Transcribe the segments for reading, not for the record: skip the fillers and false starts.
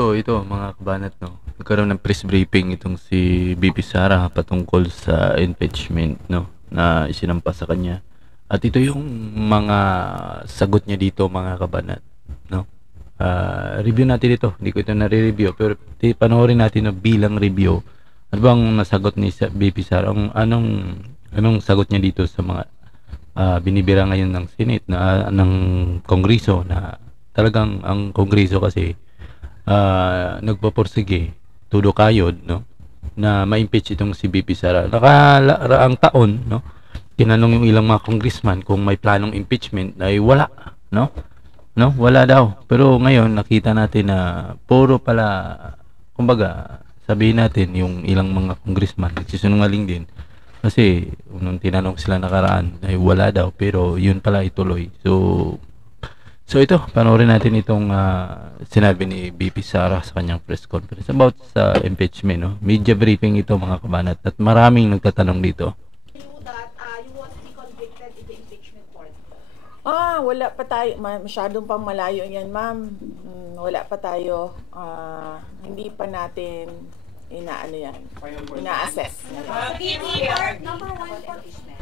So ito mga kabanat 'no, nagkaroon ng press briefing itong si VP Sara patungkol sa impeachment 'no, na isinampa sa kanya. At ito yung mga sagot niya dito mga kabanat 'no. Review natin ito, hindi ko ito nare-review pero panoorin natin na bilang review. Ano bang nasagot ni VP Sara? Anong sagot niya dito sa mga binibira ngayon ng Senate na ng Kongreso na talagang ang Kongreso kasi nagpapursige tudo kayod no na ma-impeach itong si BP Sara. Nakaraang taon no, tinanong yung ilang mga congressman kung may planong impeachment ay wala no. No, wala daw. Pero ngayon nakita natin na puro pala kumbaga sabihin natin yung ilang mga congressman nagsisinungaling din. Kasi nung tinanong sila nakaraan ay wala daw pero yun pala ituloy. So ito, panoorin natin itong sinabi ni VP Sara sa kanyang press conference about sa impeachment. No? Media briefing ito mga kabanat at maraming nagtatanong dito. You want to be convicted in the impeachment court? Wala pa tayo. Masyadong pang malayo yan, ma'am. Wala pa tayo. Hindi pa natin inaano yan. Ina-assess. Number one for impeachment.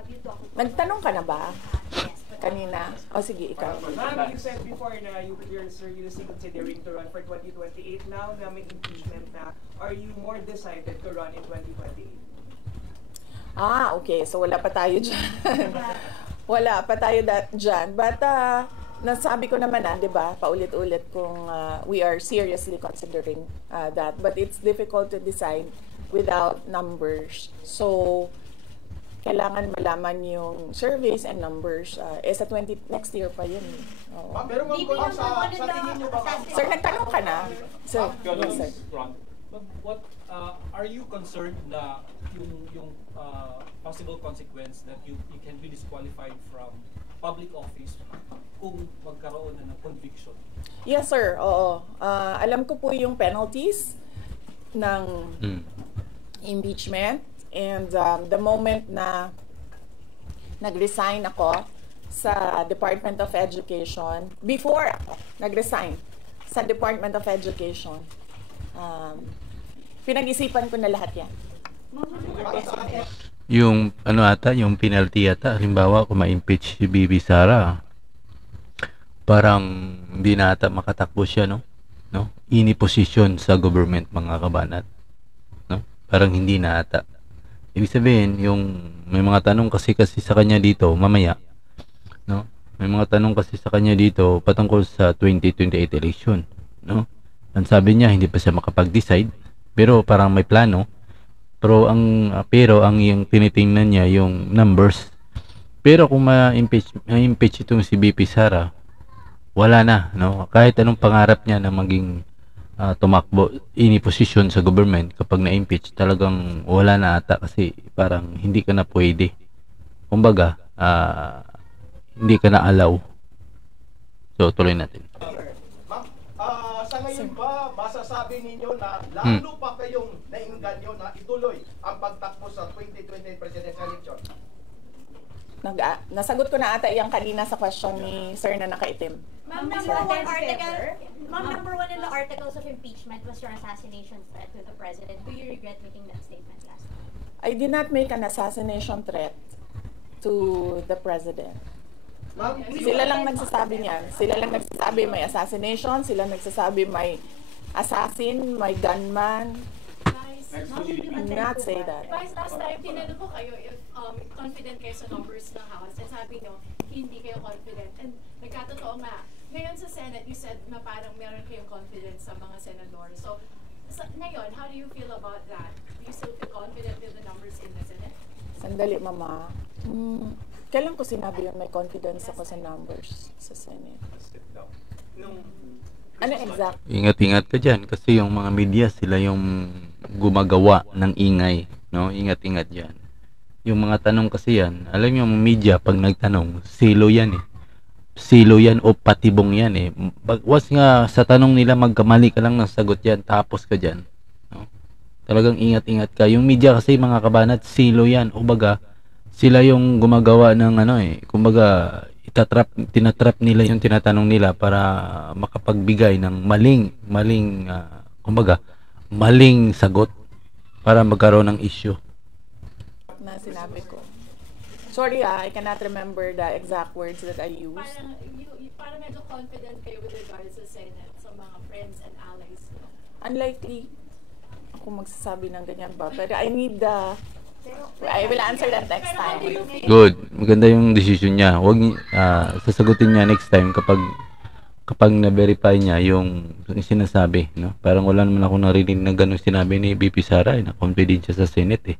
Have you talked to Nagtanong ka na ba? Yes, but Kanina. O sige, ikaw. Ma'am, you said before na you're seriously considering to run for 2028 now na may impeachment na. Are you more decided to run in 2028? Okay. So wala pa tayo dyan. Wala pa tayo dyan. But nasabi ko naman di ba, paulit-ulit kung we are seriously considering that. But it's difficult to decide without numbers. So, kailangan malaman yung surveys and numbers. Sa next year pa yun. Oo. Ma'am, pero ma'am, kung sa tingin niyo ba, ma'am? Sir, nagtanong ka na? So, yes, sir. What are you concerned na yung possible consequence that you can be disqualified from public office kung magkaroon na ng conviction? Yes, sir. Oo. Alam ko po yung penalties ng impeachment. And the moment na nag-resign ako sa Department of Education, before ako nag-resign sa Department of Education, pinag-isipan ko na lahat yan. Yung yung penalty ata, halimbawa kung ma-impeach si VP Sara, parang hindi na ata makatakbo siya no? Ini position sa government mga kabanat. No? Parang hindi na ata. Ibig sabihin, yung may mga tanong kasi sa kanya dito mamaya, no? May mga tanong kasi sa kanya dito patungkol sa 2028 election, no? Ang sabi niya hindi pa siya makapag-decide, pero parang may plano. Pero ang yung tinitingnan niya yung numbers. Pero kung ma-impeach itong si VP Sara, wala na, no? Kahit anong pangarap niya na maging tumakbo ini position sa government kapag na-impeach talagang wala na ata kasi parang hindi ka na pwede, kumbaga hindi ka na allow. So tuloy natin. Ma'am, sa ngayon ba, masasabi ninyo na lalo pa kayong nainganyo na ituloy ang pagtakbo sa 2028 presidential election? Nasagot ko na ata yung kanina sa question ni sir na nakaitim. Ma'am, number one in the articles of impeachment was your assassination threat to the president. Do you regret making that statement last time? I did not make an assassination threat to the president. Ma'am, Sila lang nagsasabi niyan. Sila lang nagsasabi may assassination, sila nagsasabi may assassin, may gunman. Do not say that. Vice, last time, tinanong ko kayo if confident kayo sa numbers ng House. And sabi nyo, hindi kayo confident. And nagkatotoo nga. Ngayon sa Senate, you said na parang meron kayong confidence sa mga senador. So ngayon, how do you feel about that? Do you still feel confident with the numbers in the Senate? Sandali, mama. Kailan ko sinabi yun may confidence ako sa numbers sa Senate? Ano exact? Ingat-ingat ka dyan kasi yung mga media sila yung gumagawa ng ingay, no? Ingat-ingat dyan. Yung mga tanong kasi yan, alam niyo yung media pag nagtanong, silo yan eh. Silo yan o patibong yan eh. Was nga sa tanong nila magkamali ka lang ng sagot yan tapos ka dyan. No? Talagang ingat-ingat ka. Yung media kasi mga kabanat, silo yan. O baga, sila yung gumagawa ng kumbaga tinatrap nila yung tinatanong nila para makapagbigay ng kumbaga, maling sagot para magkaroon ng issue. Na sinabi ko. Sorry I cannot remember the exact words that I used. Parang medyo confident kayo with regards sa Senate, sa mga friends and allies. Unlikely ako magsasabi ng ganyan ba. Pero I will answer that next time. Good. Maganda yung decision niya. Sasagutin niya next time kapag na-verify niya yung sinasabi, no? Parang wala naman ako narinig na ganung sinabi ni BP Sara, na confident siya sa Senate,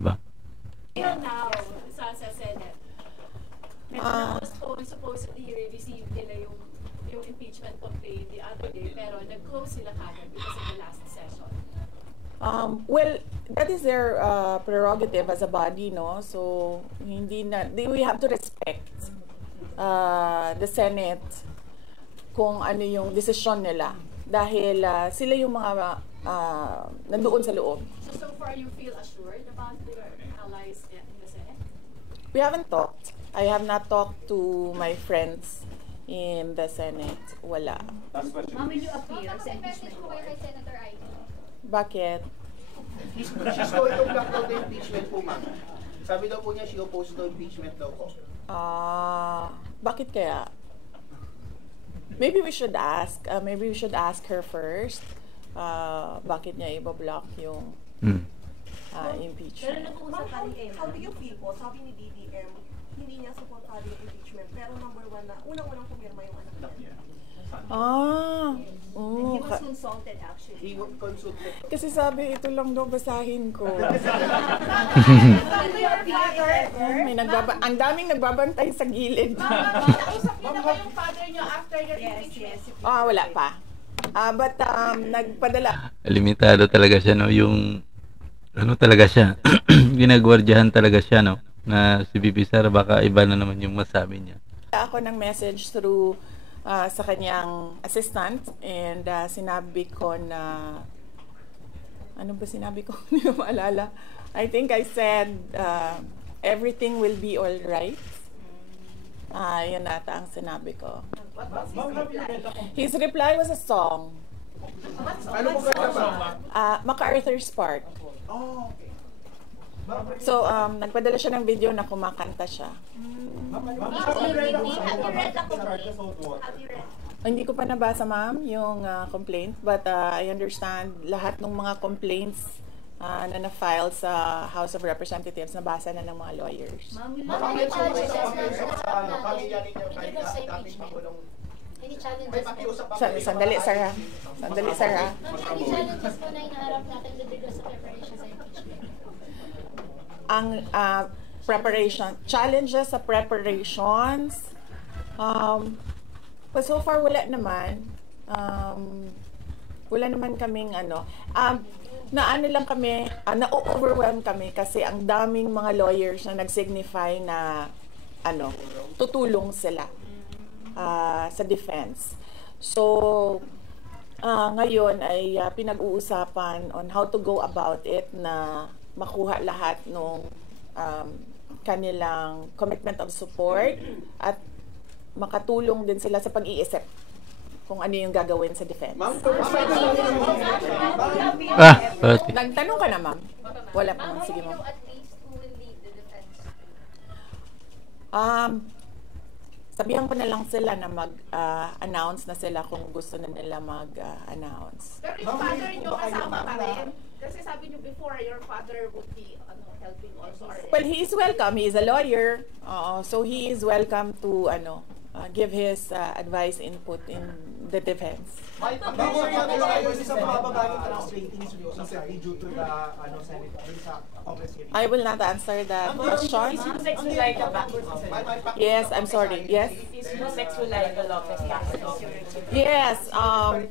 Diba? Now, sa Senate, supposedly received nila yung impeachment complaint the other day, pero nag-close sila kagad because of the last session. Well, that is their prerogative as a body, no? So, we have to respect the Senate kung ano yung desisyon nila. Dahil sila yung mga nandoon sa loob. So far, you feel assured about your allies in the Senate? We haven't talked. I have not talked to my friends in the Senate. Wala. Ma'am, will you appeal sa impeachment court? Kay Senator Ivy? Bakit? She's going to block daw the impeachment po, ma'am. Sabi daw po niya, she opposed the impeachment daw po. Bakit kaya? Maybe we should ask. Maybe we should ask her first. Bakit niya i-block yung impeachment? How do you feel po? Sabi ni DDM, hindi niya supportado yung impeachment. Pero number one na, unang-unang pumirma yung anak niya. He was consulted actually. He consulted. Kasi sabi, ito lang daw basahin ko. Ang daming nagbabantay sa gilid. Nakausap niyo na ba yung father niyo after your impeachment? Wala pa. But nagpadala. Limitado talaga siya, no? Yung talaga siya. Ginagwardyahan talaga siya, no? Na si BP Sara, baka iba na naman yung masabi niya. Ako ng message through sa kanyang assistant and sinabi ko na ano ba sinabi ko? Hindi ko maalala. I think I said everything will be all right. Yun nata ang sinabi ko. His reply was a song. Ano po kaya ba? MacArthur's Park. Oh, okay. So, nagpadala siya ng video na kumakanta siya. Hindi ko pa nabasa, ma'am, yung complaint. But I understand lahat ng mga complaints na na-file sa House of Representatives nabasa na ng mga lawyers. Ma'am, will Bakit you po ba challenges sa pamilya ninyo kay sa dating impeachment? Pangulong? Any May challenges pakiusap po? pa kayo? Sandali, Sarah. Sandali, Sarah. Ma'am, any challenges po na inaharap natin with regards sa preparation sa impeachment? Ang challenges sa preparations, but so far wala naman. Wala naman kaming lang kami, na-overwhelm kami kasi ang daming mga lawyers na nag-signify na tutulong sila sa defense. So, ngayon ay pinag-uusapan on how to go about it na makuha lahat ng kanilang commitment of support at makatulong din sila sa pag-iisip kung ano yung gagawin sa defense. Ma'am, Nagtanong ka na, ma'am? Wala pa, ma'am. Sige, ma'am. At least who will lead the defense? Sabihan ko na lang sila na mag-announce na sila kung gusto na nila mag-announce. Pero yung father niyo kasama pa rin? Kasi sabi niyo before, your father would be helping also. Well, he is welcome. He is a lawyer. So he is welcome to give his advice, input in the defense. I will not answer that question. Yes, I'm sorry. Yes. Yes.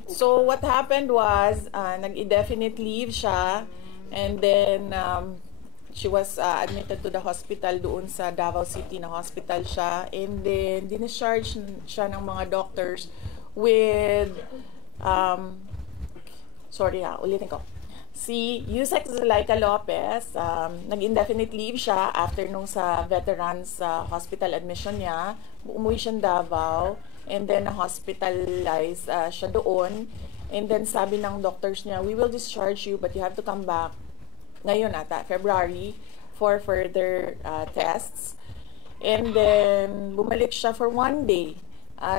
So what happened was nag-indefinite leave siya, and then she was admitted to the hospital doon sa Davao City na hospital siya, and then discharge siya ng mga doctors with ulitin ko. Si Yusek Zulaika Lopez, nag-indefinite leave siya after nung sa veterans hospital admission niya umuwi siyang Davao, and then hospitalized siya doon. And then sabi ng doctors niya, we will discharge you but you have to come back ngayon ata, February, for further tests. And then bumalik siya for 1 day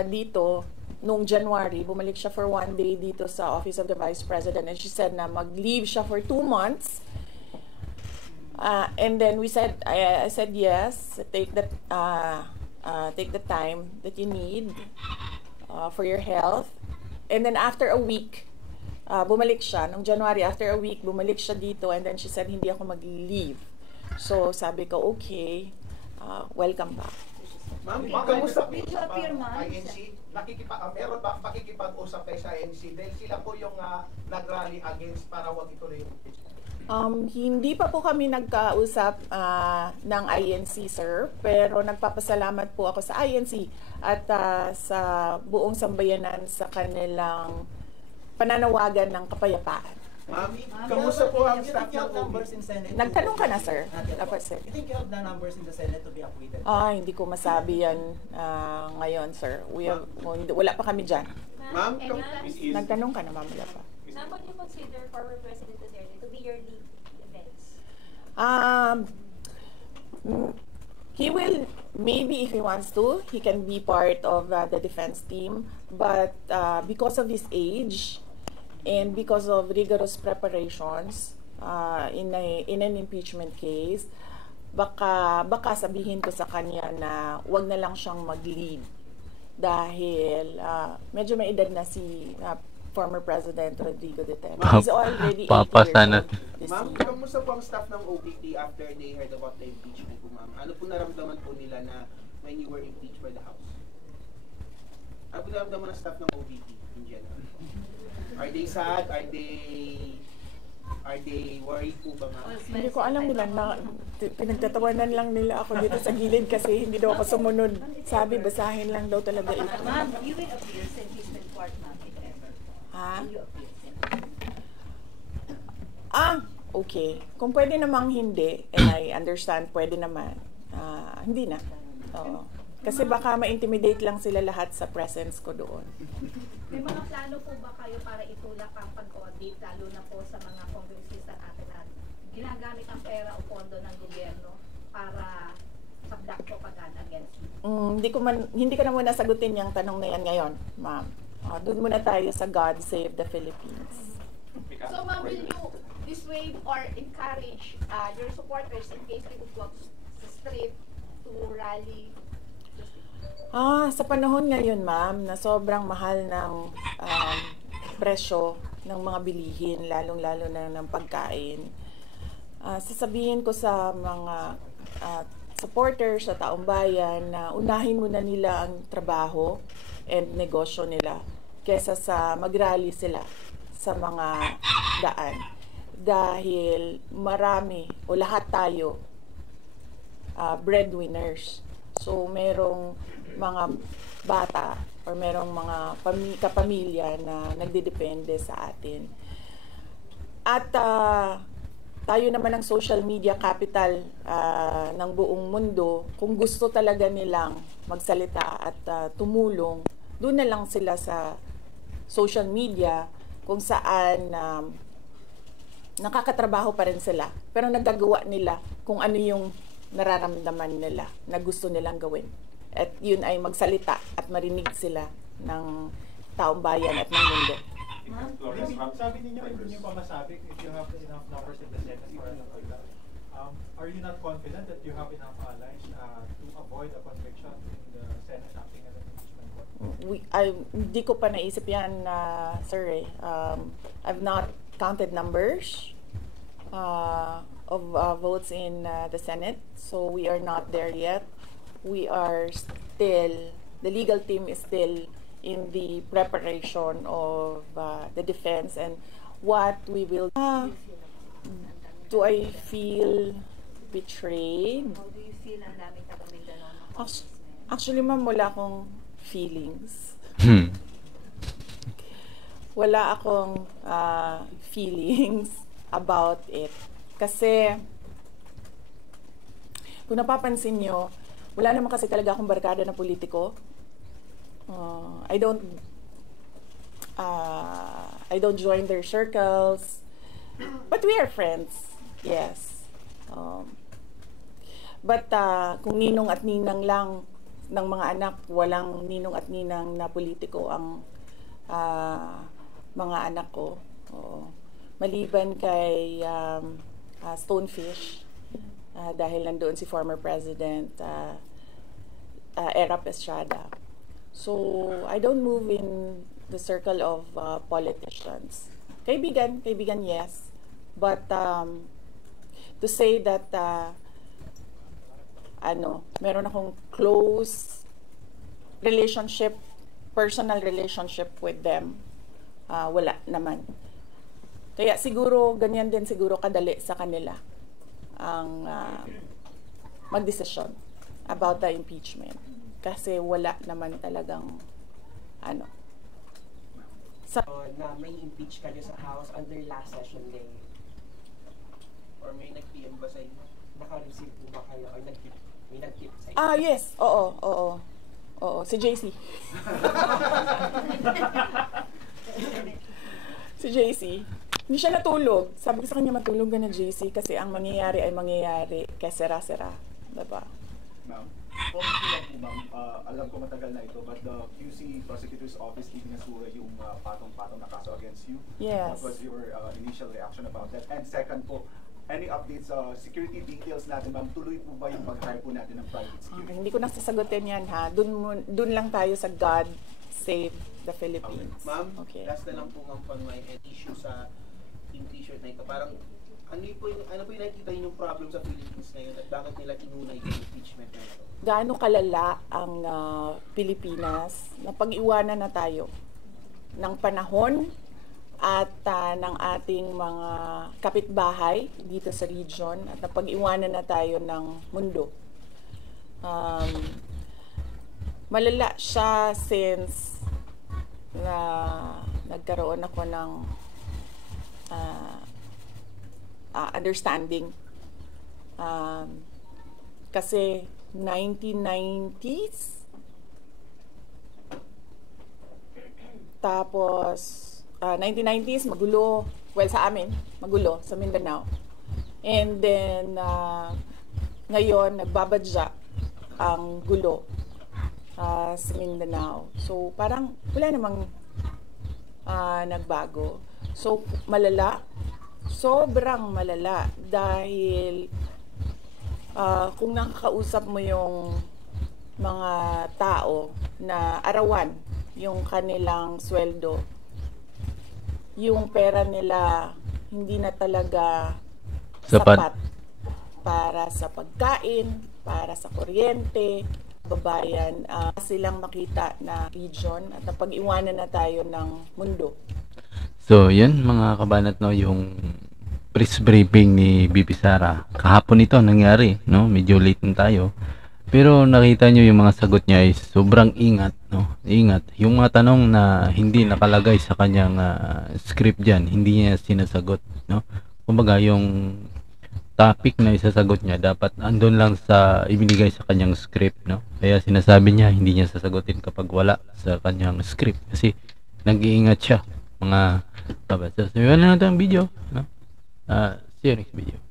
dito, noong January, bumalik siya for 1 day dito sa Office of the Vice President, and she said na mag-leave siya for 2 months. And then I said yes, take the time that you need for your health. And then after a week, bumalik siya. Noong January, after a week, bumalik siya dito, and then she said hindi ako mag-leave. So sabi ko, okay, welcome back. Ma'am, kamusta po sa INC? Meron ba pakikipag-usap kayo sa INC? Dahil sila po yung nag-rally against para wag ituloy yung impeachment. Hindi pa po kami nagkausap ng INC, sir, pero nagpapasalamat po ako sa INC at sa buong sambayanan sa kanilang pananawagan ng kapayapaan. Ma'am, kamusta po ang staff ng numbers in Senate? Nagtanong ka na, sir? Dapat, sir. You think you have the numbers in the Senate to be acquitted? Hindi ko masabi yan ngayon, sir. Wala pa kami dyan. Ma'am, Nagtanong ka na, ma'am, wala pa. Ma'am, would you consider former President Duterte to be your lead defense? He will, maybe if he wants to, he can be part of the defense team. But because of his age and because of rigorous preparations in an impeachment case, baka sabihin ko sa kanya na wag na lang siyang mag-lead dahil medyo may edad na si former President Rodrigo Duterte. He's already 80 years old this ma'am, year. kamusta po ang staff ng OPP after they heard about the impeachment po, ma'am? Ano po naramdaman po nila na when you were impeached by the House? Ano po naramdaman ng staff ng OPP in general? Are they sad? Are they worried po ba, ma'am? Hindi ko alam nila na pinagtatawanan lang nila ako dito sa gilid kasi hindi daw ako sumunod. Sabi, basahin lang daw talaga ito. Ma'am, you will appear sa impeachment court, ma'am, if ever. Ha? Will you appear sa Okay. Kung pwede namang hindi, and I understand, pwede naman. Hindi na. Oo. Kasi baka ma-intimidate lang sila lahat sa presence ko doon. May mga plano po ba kayo para itulak ang pag-audit, lalo na po sa mga kongresista natin na ginagamit ang pera o pondo ng gobyerno para sabdak propaganda against you? Hindi ko na muna sagutin yung tanong na yan ngayon, ma'am. Doon muna tayo sa God Save the Philippines. So, ma'am, will you dissuade or encourage your supporters in case they would go sa street to rally? Sa panahon ngayon, ma'am, na sobrang mahal ng presyo ng mga bilihin, lalong-lalo na ng pagkain, sasabihin ko sa mga supporters sa taong bayan na unahin muna nila ang trabaho and negosyo nila kesa sa mag-rally sila sa mga daan. Dahil marami o lahat tayo breadwinners. So, merong mga bata or merong mga kapamilya na nagdedepende sa atin. At tayo naman ang social media capital ng buong mundo. Kung gusto talaga nilang magsalita at tumulong, doon na lang sila sa social media kung saan nakakatrabaho pa rin sila. Pero nagagawa nila kung ano yung nararamdaman nila na gusto nilang gawin. At yun ay magsalita at marinig sila ng taong bayan at ng mundo. Sabi ninyo, hindi nyo pa masabi if you have enough numbers in the Senate for ano like that. Are you not confident that you have enough allies to avoid a conviction in the Senate acting as an impeachment court? Hindi ko pa naisip yan, sir. I've not counted numbers of votes in the Senate, so we are not there yet. We are still, the legal team is still in the preparation of the defense and what we will do. I feel betrayed? How do you feel ang daming taga-Mindanao? Actually, ma'am, wala akong feelings. Wala akong feelings about it. Kasi, kung napapansin nyo, wala naman kasi talaga akong barkada na politiko. I don't join their circles, but we are friends. Yes. But kung ninong at ninang lang ng mga anak, walang ninong at ninang na politiko ang mga anak ko. Oo. Maliban kay Stonefish, dahil nandoon si former President Erap Estrada. So, I don't move in the circle of politicians. Kaibigan, yes. But to say that meron akong close relationship, personal relationship with them, wala naman. Kaya siguro, ganyan din siguro kadali sa kanila ang magdesisyon about the impeachment. Kasi wala naman talagang na may impeach kayo sa House under last session day. Or may nag-PM ba sa inyo? Naka-receive po ba kayo? Or may nag-tip sa inyo? Yes. Oo. Si JC. Si JC. Hindi siya natulog. Sabi ko sa kanya, matulog ka na, JC, kasi ang mangyayari ay mangyayari kaya sera-sera. Diba? Ma'am, alam ko matagal na ito, but the QC Prosecutor's Office ibinasura yung patong-patong na kaso against you. Yes. What was your initial reaction about that? And second po, any updates sa security details natin, ma'am? Tuloy po ba yung pag-hire po natin ng private security? Okay, hindi ko nasasagutin yan, ha? Dun lang tayo sa God Save the Philippines. Okay. Ma'am, okay. Last na lang po ng may issue sa yung t-shirt na ito. Parang, ano po yung nakikita yung problem sa Philippines ngayon at bakit nila inuna yung impeachment na ito? Gaano kalala ang Pilipinas na pag-iwanan na tayo ng panahon at ng ating mga kapitbahay dito sa region at napag-iwanan na tayo ng mundo. Malala siya since na nagkaroon ako ng understanding. Kasi 1990s, tapos 1990s magulo, well sa amin magulo sa Mindanao, and then ngayon nagbabadya ang gulo sa Mindanao. So parang wala namang nagbago. So malala, sobrang malala, dahil kung nakakausap mo yung mga tao na arawan yung kanilang sweldo, yung pera nila hindi na talaga sapat para sa pagkain, para sa kuryente, babayan, silang makita na region at napag-iwanan na tayo ng mundo. So, yan mga kabanat, no, yung press briefing ni BP Sara. Kahapon ito nangyari, no? Medyo late na tayo. Pero nakita nyo yung mga sagot niya ay sobrang ingat, no? Ingat. Yung mga tanong na hindi nakalagay sa kanyang script diyan, hindi niya sinasagot, no? Kumbaga yung topic na isasagot niya dapat andun lang sa ibinigay sa kanyang script, no? Kaya sinasabi niya hindi niya sasagutin kapag wala sa kanyang script kasi nag-iingat siya, mga kabasa. So, yun lang natin ang video, no? See you next video.